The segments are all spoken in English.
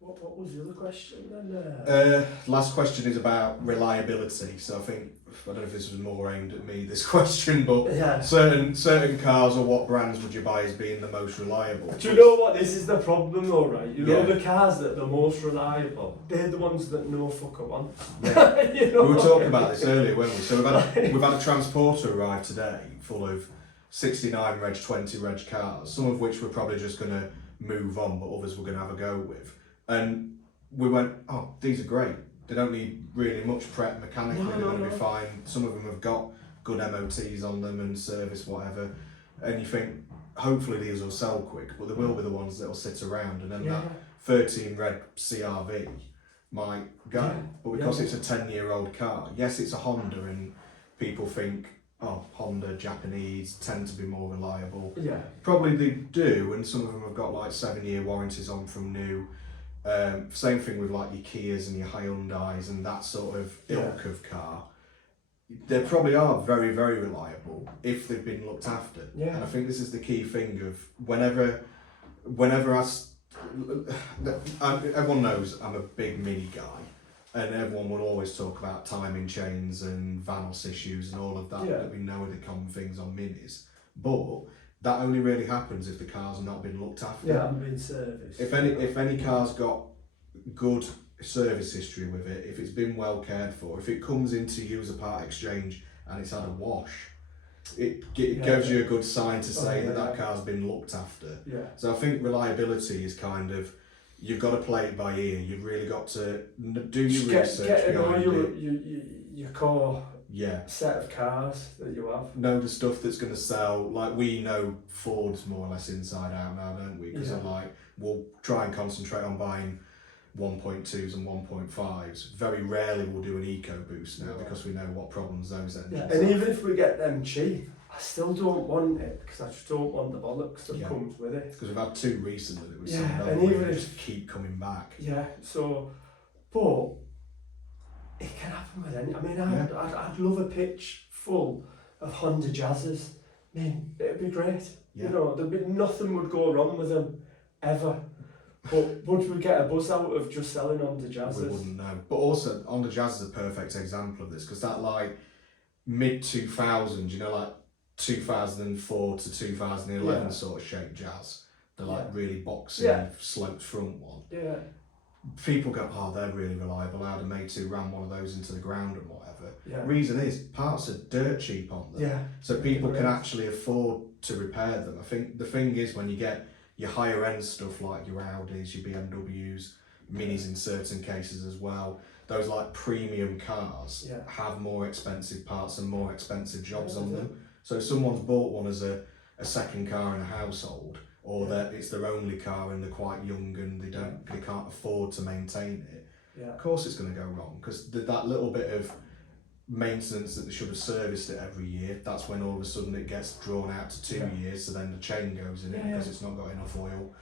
What was the other question then? Last question is about reliability. So I think, I don't know if this was more aimed at me, this question, but Yeah. certain cars or what brands would you buy as being the most reliable? Do you know what? This is the problem though, right? You know Yeah. the cars that are the most reliable, they're the ones that no fucker want. Yeah. You know We were what I talking mean? about this earlier, weren't we? So we've had a transporter arrive today full of 69 reg, 20 reg cars, some of which we're probably just going to move on, but others we're going to have a go with. And we went, oh, these are great. They don't need really much prep mechanically, they're going to be fine. Some of them have got good MOTs on them and service, whatever. And you think, hopefully these will sell quick, but there will be the ones that will sit around, and then that 13 red CRV might go. Yeah. But because it's a 10-year-old car, yes, it's a Honda, and people think, oh, Honda, Japanese, tend to be more reliable. Yeah. Probably they do, and some of them have got like 7-year warranties on from new. Same thing with like your Kias and your Hyundais and that sort of ilk of car. They probably are very, very reliable if they've been looked after. Yeah. And I think this is the key thing of whenever everyone knows I'm a big Mini guy, and everyone will always talk about timing chains and Vanos issues and all of that, that we know are the common things on Minis. But that only really happens if the car's not been looked after. Yeah, haven't been serviced. If any car's got good service history with it, if it's been well cared for, if it comes into you as a part exchange and it's had a wash, it gives you a good sign to say that car's been looked after. Yeah. So I think reliability is kind of, you've got to play it by ear. You've really got to do your research get to know behind your core Yeah. set of cars that you have. Know the stuff that's going to sell. Like, we know Ford's more or less inside out now, don't we? Because we'll try and concentrate on buying 1.2s and 1.5s. Very rarely we'll do an EcoBoost now because we know what problems those engines have. And even if we get them cheap, I still don't want it because I just don't want the bollocks that comes with it. Because we've had two recently that we and even if just keep coming back. Yeah, so, but it can happen with any. I mean, I'd love a pitch full of Honda Jazzes. I mean, it'd be great. Yeah. You know, nothing would go wrong with them ever. But would we get a buzz out of just selling Honda Jazzes? We wouldn't know. But also, Honda Jazz is a perfect example of this, because that like mid-2000s, you know, like 2004 to 2011 sort of shape Jazz, the like really boxy, sloped front one. Yeah. People go, oh, they're really reliable. I had a mate who ran one of those into the ground and whatever. Yeah. Reason is, parts are dirt cheap on them. Yeah. So people can actually afford to repair them. I think the thing is, when you get your higher end stuff like your Audis, your BMWs, Minis in certain cases as well, those like premium cars have more expensive parts and more expensive jobs on them. So if someone's bought one as a second car in a household, or that it's their only car and they're quite young and they can't afford to maintain it, of course it's going to go wrong, because that little bit of maintenance that they should have serviced it every year, that's when all of a sudden it gets drawn out to 2 years, so then the chain goes in it because it's not got enough oil.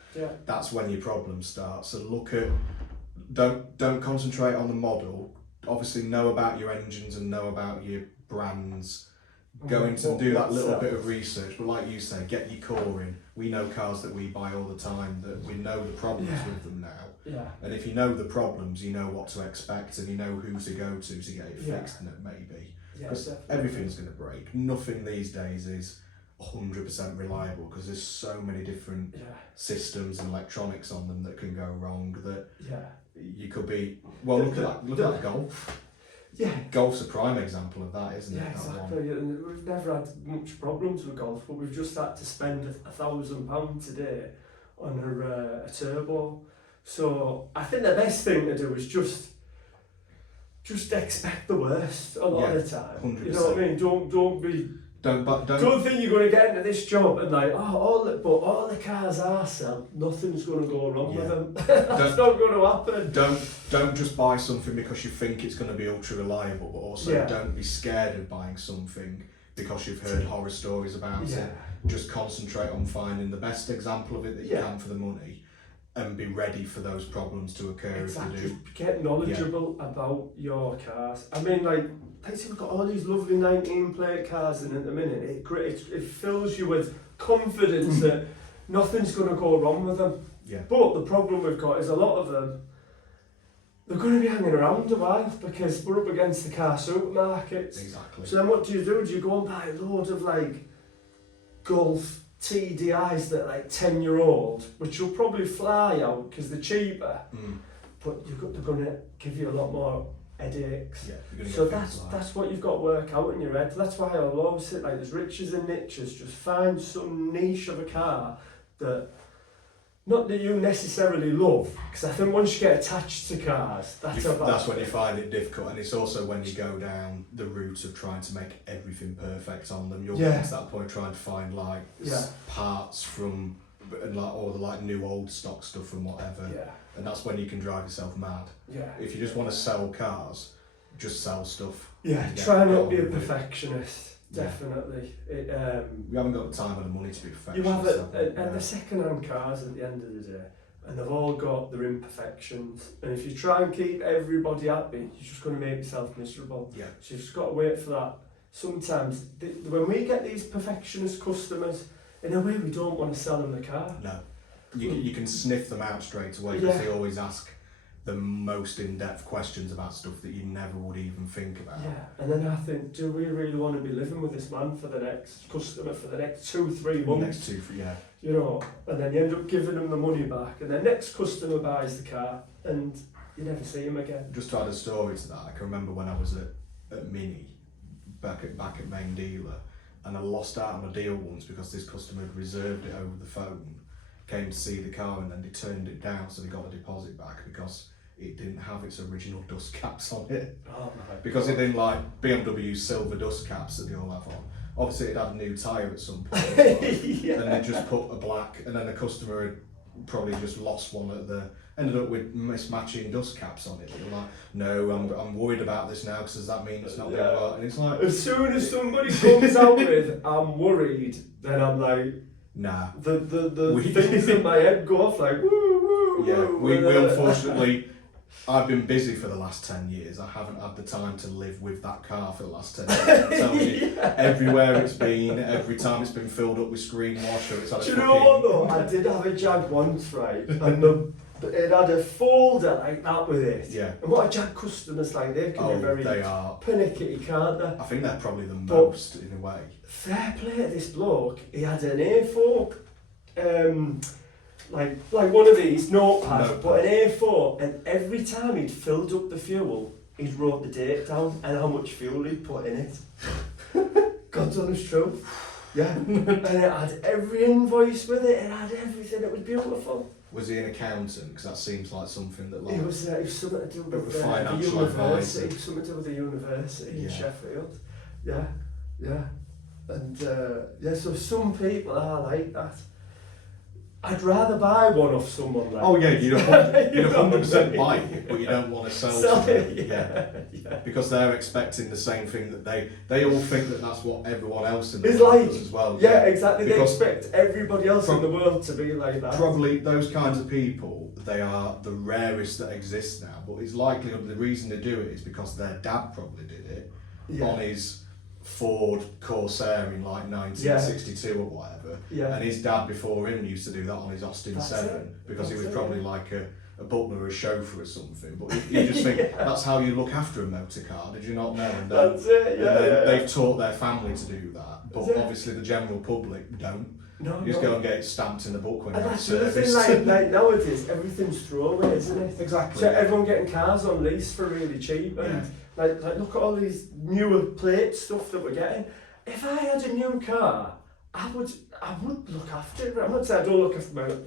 That's when your problems start. So look at, don't concentrate on the model. Obviously know about your engines and know about your brands. Go into and do that little bit of research, but like you say, get your core in. We know cars that we buy all the time that we know the problems with them now. Yeah. And if you know the problems, you know what to expect, and you know who to go to get it fixed, maybe. Because everything's going to break. Nothing these days is 100% reliable, because there's so many different systems and electronics on them that can go wrong, that you could be, well, look at Golf. Yeah. Golf's a prime example of that, isn't it? Yeah, exactly. And we've never had much problems with Golf, but we've just had to spend £1,000 today on a turbo. So I think the best thing to do is just expect the worst a lot of the time. 100%. You know what I mean? Don't think you're going to get into this job and like, all the cars I sell, nothing's going to go wrong with them. That's not going to happen. Don't just buy something because you think it's going to be ultra reliable, but also don't be scared of buying something because you've heard horror stories about it. Just concentrate on finding the best example of it that you can for the money, and be ready for those problems to occur if they do. Just get knowledgeable about your cars. I mean, like we've got all these lovely 19 plate cars in at the minute. It fills you with confidence that nothing's going to go wrong with them. Yeah. But the problem we've got is a lot of them, they're going to be hanging around a while because we're up against the car supermarkets. Exactly. So then what do? Do you go and buy a load of like Gulf TDIs that are like 10-year-old, which will probably fly out because they're cheaper, but they're going to give you a lot more headaches. Yeah, you're gonna So get things like- that's what you've got to work out in your head. That's why I'll always say, like, there's riches and niches. Just find some niche of a car that, not that you necessarily love, because I think once you get attached to cars, that's when you find it difficult, and it's also when you go down the route of trying to make everything perfect on them. You'll get to that point trying to find like parts from and like all the like new old stock stuff and whatever. Yeah. And that's when you can drive yourself mad. Yeah. If you just want to sell cars, just sell stuff. Yeah, try not to be a perfectionist. Definitely. We haven't got the time or the money to be perfectionists. You have it, and the second-hand cars at the end of the day, and they've all got their imperfections. And if you try and keep everybody happy, you're just going to make yourself miserable. Yeah. So you've just got to wait for that. Sometimes, when we get these perfectionist customers, in a way we don't want to sell them the car. No. You can sniff them out straight away because they always ask the most in-depth questions about stuff that you never would even think about. Yeah, and then I think, do we really want to be living with this man for the next customer for the next 2-3 months? Yeah. You know, and then you end up giving them the money back, and the next customer buys the car, and you never see him again. Just to add a story to that, I can remember when I was at Mini, back at main dealer, and I lost out on a deal once because this customer had reserved it over the phone, came to see the car, and then they turned it down, so they got the deposit back because it didn't have its original dust caps on it. Oh my because it didn't like BMW's silver dust caps that they all have on. Obviously it had a new tyre at some point. Yeah. And they just put a black, and then the customer had probably just lost one at the, ended up with mismatching dust caps on it. They're like, no, I'm worried about this now because does that mean it's not going well? And it's like, as soon as somebody comes out with, I'm worried, then I'm like, nah. The things in my head go off like, woo, woo, yeah, woo. we unfortunately, I've been busy for the last 10 years. I haven't had the time to live with that car for the last 10 years. I'm telling you, everywhere it's been, every time it's been filled up with screen wash, or it's had Do you know what though? I did have a Jag once, right? And it had a folder like that with it. Yeah. And what a Jag customers like, they can be very they are panicky, can't they? I think they're probably the most in a way. Fair play to this bloke. He had an A4, like one of these notepads, but an A4, and every time he'd filled up the fuel, he'd wrote the date down and how much fuel he'd put in it. God's honest truth. Yeah. And it had every invoice with it, it had everything, it was beautiful. Was he an accountant? Because that seems like something that like... It was something to do with the financial university, advisor. something to do with the university in Sheffield. Yeah, yeah. And so some people are like that. I'd rather buy one off someone like Oh yeah, you'd 100% mean? buy it, but you don't want to sell Sell to it, them. yeah. Because they're expecting the same thing that they all think that that's what everyone else in the It's world like, does as well. Yeah, exactly. Because they expect everybody else in the world to be like that. Probably those kinds of people, they are the rarest that exist now, but it's likely the reason they do it is because their dad probably did it on his Ford Corsair in like 1962 or whatever, and his dad before him used to do that on his Austin 7 because he was probably like a butler or a chauffeur or something, but you just think that's how you look after a motor car, did you not know? And then, that's it, they've taught their family to do that, but obviously the general public don't. You just go and get it stamped in the book when you're at service. The thing, like nowadays, everything's throwaway, isn't it? Exactly. So everyone getting cars on lease for really cheap, and like look at all these newer plate stuff that we're getting. If I had a new car, I would look after it. I'm not saying I don't look after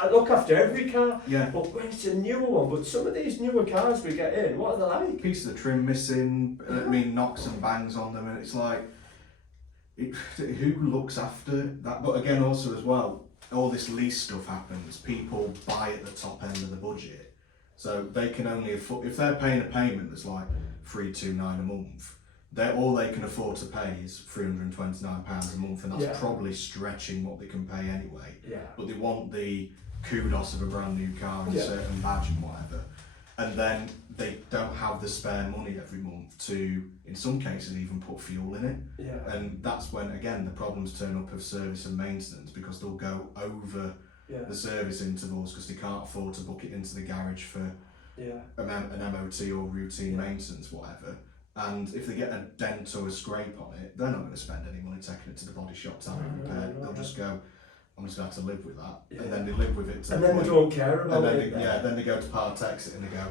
I look after every car. Yeah. But when it's a newer one, but some of these newer cars we get in, what are they like? Piece of the trim missing, knocks and bangs on them, and it's like, who looks after that? But again, also as well, all this lease stuff happens. People buy at the top end of the budget, so they can only afford, if they're paying a payment that's like $329 a month. All they can afford to pay is £329 a month, and that's probably stretching what they can pay anyway. Yeah. But they want the kudos of a brand new car and a certain badge and whatever, and then they don't have the spare money every month to, in some cases, even put fuel in it. Yeah. And that's when again the problems turn up of service and maintenance, because they'll go over Yeah. the service intervals because they can't afford to book it into the garage for Yeah. an MOT or routine Yeah. maintenance, whatever. And if they get a dent or a scrape on it, they're not going to spend any money taking it to the body shop to have it repaired. They'll just go, I'm just going to have to live with that. Yeah. And then they live with it to And the then they point. don't care about And then it. then they go to Partex it and they go,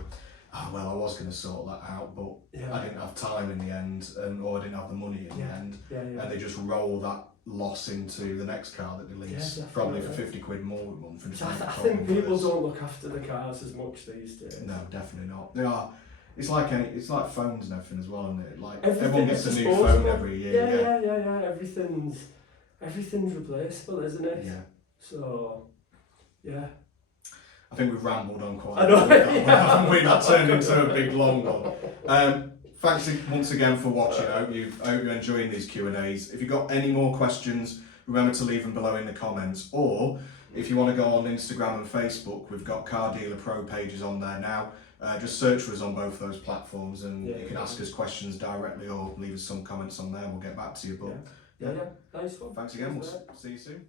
oh, well, I was going to sort that out, but I didn't have time in the end, or I didn't have the money in the end. Yeah, yeah. And they just roll that loss into the next car that they lease, Yeah, probably for definitely. 50 quid more a month. And So just I make the think problem people worse. don't look after the cars as much these days. No, definitely not. They are. It's like it's like phones and everything as well, isn't it? Like Everything's everyone gets a new disposable. phone every year. Yeah. Everything's replaceable, isn't it? Yeah. So, yeah. I think we've rambled on quite I know, a bit. yeah. Haven't we? That turned into a big long one. Thanks once again for watching. I hope you're enjoying these Q&As. If you've got any more questions, remember to leave them below in the comments. Or if you want to go on Instagram and Facebook, we've got Car Dealer Pro pages on there now. Just search for us on both those platforms and you can ask us questions directly or leave us some comments on there. We'll get back to you. But Yeah. Nice one. thanks again. We'll see you soon.